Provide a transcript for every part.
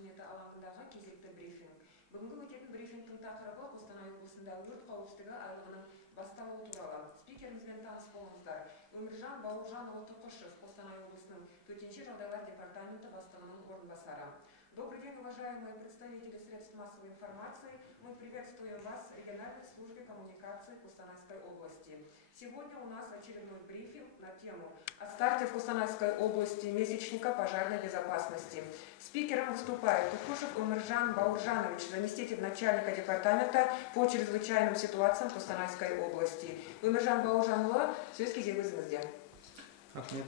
қызметі алаңындағы кезекті брифинг. Бүгінгі өтетін брифингтің тақырыбы Қостанай облысында өрт қауіпсіздігі айлығының басталуы туралы. Спикерімізбен таныс болыңыздар. Өміржан Бауыржанұлы Тұқышев, Қостанай облысының төтенше жағдайлар департаменті бастығының орынбасары. Добрый день, уважаемые представители средств массовой информации. Мы приветствуем вас в региональной службе коммуникации Костанайской области. Сегодня у нас очередной брифинг на тему о старте в Костанайской области месячника пожарной безопасности. Спикером выступает Тұқышев Өміржан Бауыржанович, заместитель начальника департамента по чрезвычайным ситуациям Костанайской области. Өміржан Бауыржанұлы, сөз кезегі өзіңізде. Рахмет.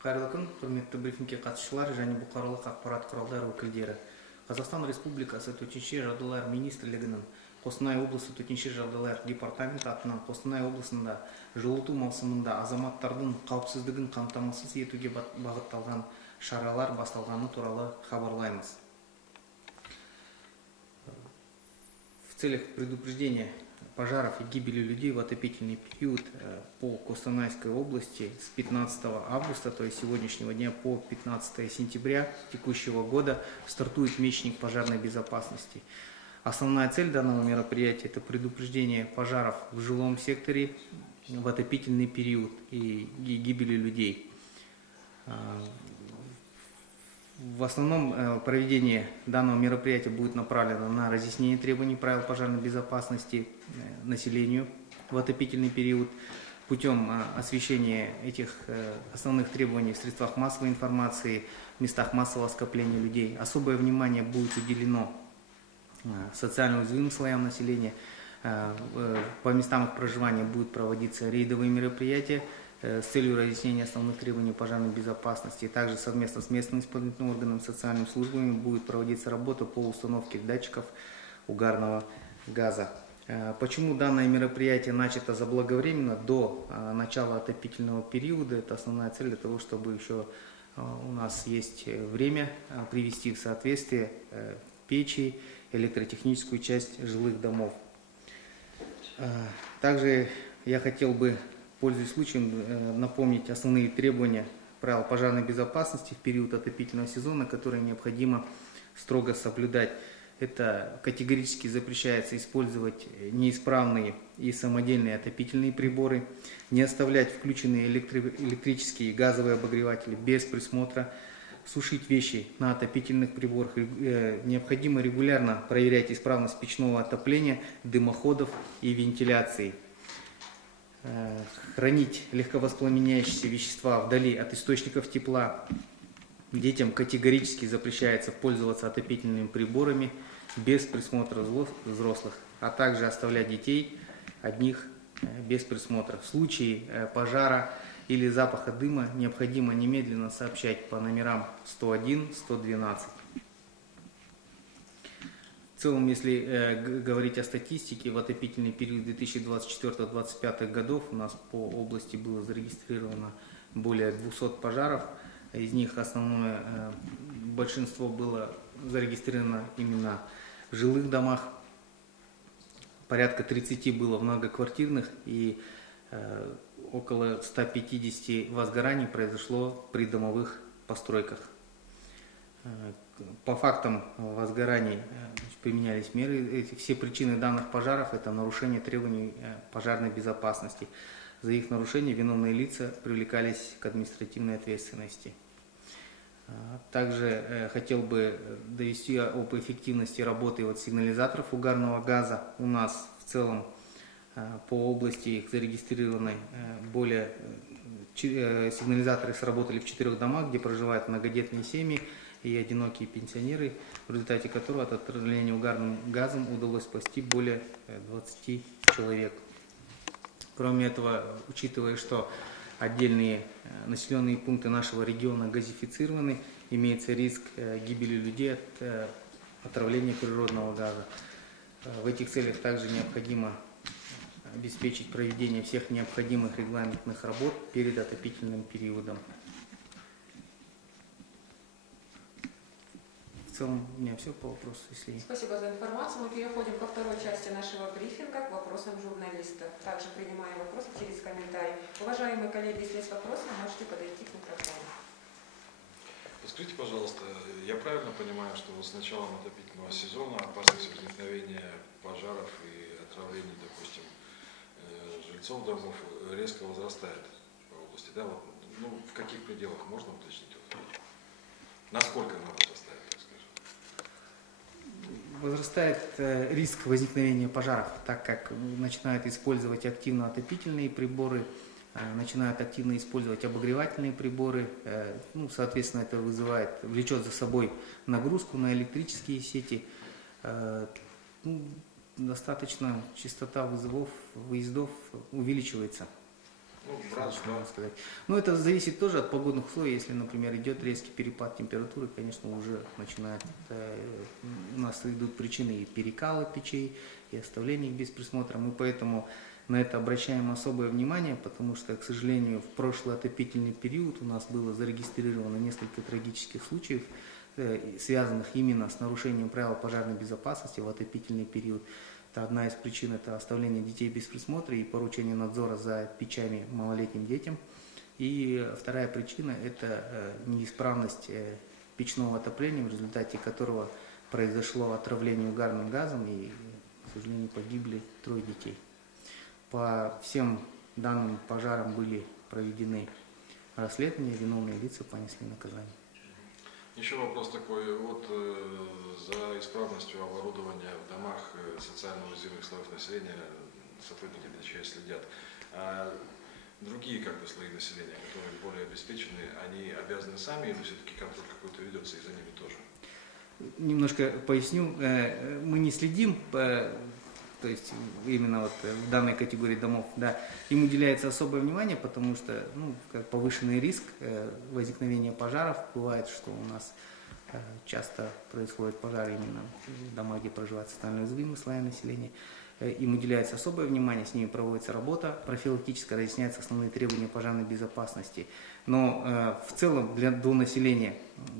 Қайырлы күн, құрметті брифингке қатысушылар және бұқаралық ақпарат құралдары өкілдері. Қазақстан Республикасы төтенше жағдайлар министрлігінің Қостанай облысы төтенше жағдайлар департаменті атынан Қостанай облысында жылыту маусымында азаматтардың қауіпсіздігін қамтамасыз етуге бағытталған шаралар басталғаны туралы хабарлаймыз. В целях предупреждения пожаров и гибели людей в отопительный период по Костанайской области с 15 августа, то есть сегодняшнего дня, по 15 сентября текущего года стартует месячник пожарной безопасности. Основная цель данного мероприятия – это предупреждение пожаров в жилом секторе в отопительный период и гибели людей. В основном проведение данного мероприятия будет направлено на разъяснение требований правил пожарной безопасности населению в отопительный период путем освещения этих основных требований в средствах массовой информации, в местах массового скопления людей. Особое внимание будет уделено социально уязвимым слоям населения. По местам их проживания будут проводиться рейдовые мероприятия с целью разъяснения основных требований пожарной безопасности. Также совместно с местным исполнительным органом, социальными службами будет проводиться работа по установке датчиков угарного газа. Почему данное мероприятие начато заблаговременно до начала отопительного периода? Это основная цель для того, чтобы еще у нас есть время привести в соответствие печи, электротехническую часть жилых домов. Также я хотел бы, пользуясь случаем, напомнить основные требования правил пожарной безопасности в период отопительного сезона, которые необходимо строго соблюдать. Это категорически запрещается использовать неисправные и самодельные отопительные приборы, не оставлять включенные электрические и газовые обогреватели без присмотра, сушить вещи на отопительных приборах. Необходимо регулярно проверять исправность печного отопления, дымоходов и вентиляции. Хранить легковоспламеняющиеся вещества вдали от источников тепла. Детям категорически запрещается пользоваться отопительными приборами без присмотра взрослых, а также оставлять детей одних без присмотра. В случае пожара или запаха дыма необходимо немедленно сообщать по номерам 101, 112. В целом, если говорить о статистике, в отопительный период 2024-2025 годов у нас по области было зарегистрировано более 200 пожаров. Из них основное большинство было зарегистрировано именно в жилых домах. Порядка 30 было в многоквартирных и около 150 возгораний произошло при домовых постройках. По фактам возгораний применялись меры. Все причины данных пожаров – это нарушение требований пожарной безопасности. За их нарушение виновные лица привлекались к административной ответственности. Также хотел бы довести об эффективности работы сигнализаторов угарного газа. У нас в целом по области их зарегистрированы сигнализаторы сработали в 4 домах, где проживают многодетные семьи и одинокие пенсионеры, в результате которого от отравления угарным газом удалось спасти более 20 человек. Кроме этого, учитывая, что отдельные населенные пункты нашего региона газифицированы, имеется риск гибели людей от отравления природного газа. В этих целях также необходимо обеспечить проведение всех необходимых регламентных работ перед отопительным периодом. В целом у меня все по вопросу. Спасибо за информацию. Мы переходим ко второй части нашего брифинга, к вопросам журналистов. Также принимаем вопросы через комментарии. Уважаемые коллеги, если есть вопросы, можете подойти к микрофону. Скажите, пожалуйста, я правильно понимаю, что вот с началом отопительного сезона опасность возникновения пожаров и отравлений, допустим, жильцов домов резко возрастает по области, да? Вот, ну, в каких пределах можно уточнить? Насколько она возрастает, так скажем? Возрастает риск возникновения пожаров, так как начинают использовать активно отопительные приборы, начинают активно использовать обогревательные приборы, ну, соответственно, это влечет за собой нагрузку на электрические сети. Ну, достаточно частота выездов увеличивается. Можно сказать. Но это зависит тоже от погодных условий. Если, например, идет резкий перепад температуры, конечно, уже начинает, у нас идут причины и перекала печей, и оставления их без присмотра. Мы поэтому на это обращаем особое внимание, потому что, к сожалению, в прошлый отопительный период у нас было зарегистрировано несколько трагических случаев, связанных именно с нарушением правил пожарной безопасности в отопительный период. Это одна из причин, это оставление детей без присмотра и поручение надзора за печами малолетним детям. И вторая причина – это неисправность печного отопления, в результате которого произошло отравление угарным газом и, к сожалению, погибли 3 детей. По всем данным пожарам были проведены расследования, виновные лица понесли наказание. Еще вопрос такой, вот за исправностью оборудования в домах социально уязвимых слоев населения сотрудники ДЧС следят. А другие слои населения, которые более обеспечены, они обязаны сами или все-таки контроль какой-то ведется и за ними тоже? Немножко поясню, мы не следим, то есть именно вот в данной категории домов, да, им уделяется особое внимание, потому что, ну, как повышенный риск возникновения пожаров, бывает, что у нас часто происходят пожары именно в домах, где проживают социально уязвимые слои населения. Им уделяется особое внимание, с ними проводится работа профилактическая, разъясняются основные требования пожарной безопасности. Но в целом до населения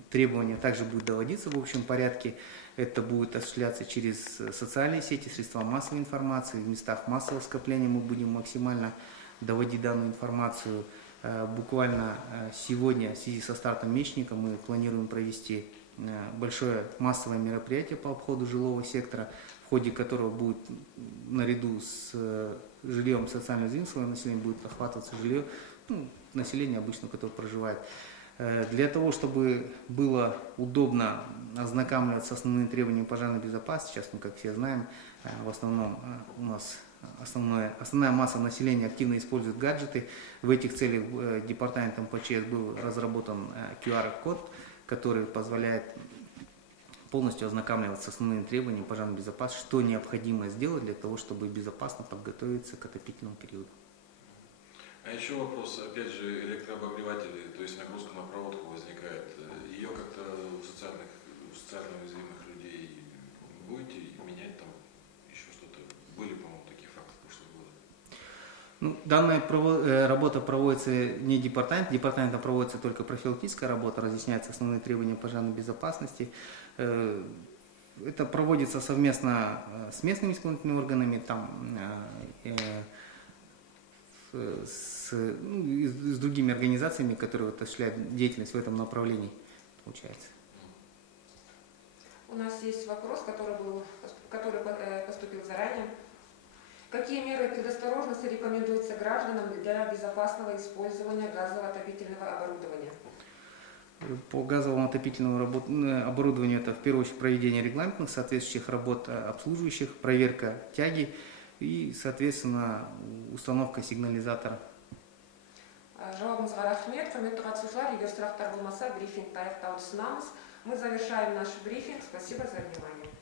требования также будут доводиться в общем порядке. Это будет осуществляться через социальные сети, средства массовой информации. В местах массового скопления мы будем максимально доводить данную информацию. Буквально сегодня в связи со стартом месячника мы планируем провести большое массовое мероприятие по обходу жилого сектора, в ходе которого будет наряду с жильем социально уязвимого населения будет охватываться жилье, ну, население обычно, которое проживает. Для того, чтобы было удобно ознакомливаться с основными требованиями пожарной безопасности, сейчас мы, как все знаем, в основном у нас основная масса населения активно использует гаджеты. В этих целях департаментом ПЧС был разработан QR-код, который позволяет полностью ознакомливаться с основными требованиями пожарной безопасности, что необходимо сделать для того, чтобы безопасно подготовиться к отопительному периоду. А еще вопрос, опять же, электрообогреватели, то есть нагрузка на проводку возникает. Ее как-то у социально уязвимых людей будете менять там еще что-то? Были, по-моему, такие факты в прошлые годы. Ну, данная работа проводится не департаментом проводится только профилактическая работа, разъясняются основные требования пожарной безопасности. Это проводится совместно с местными исполнительными органами, там, с другими организациями, которые осуществляют деятельность в этом направлении, получается. У нас есть вопрос, который поступил заранее. Какие меры предосторожности рекомендуются гражданам для безопасного использования газово-отопительного оборудования? По газовому отопительному оборудованию это в первую очередь проведение регламентных соответствующих работ обслуживающих, проверка тяги и, соответственно, установка сигнализатора. Жауабыңызға рахмет. Құрметті қатысушылар, егер сұрақтар болмаса, брифингті аяқтауды ұсынамыз. Мы завершаем наш брифинг. Спасибо за внимание.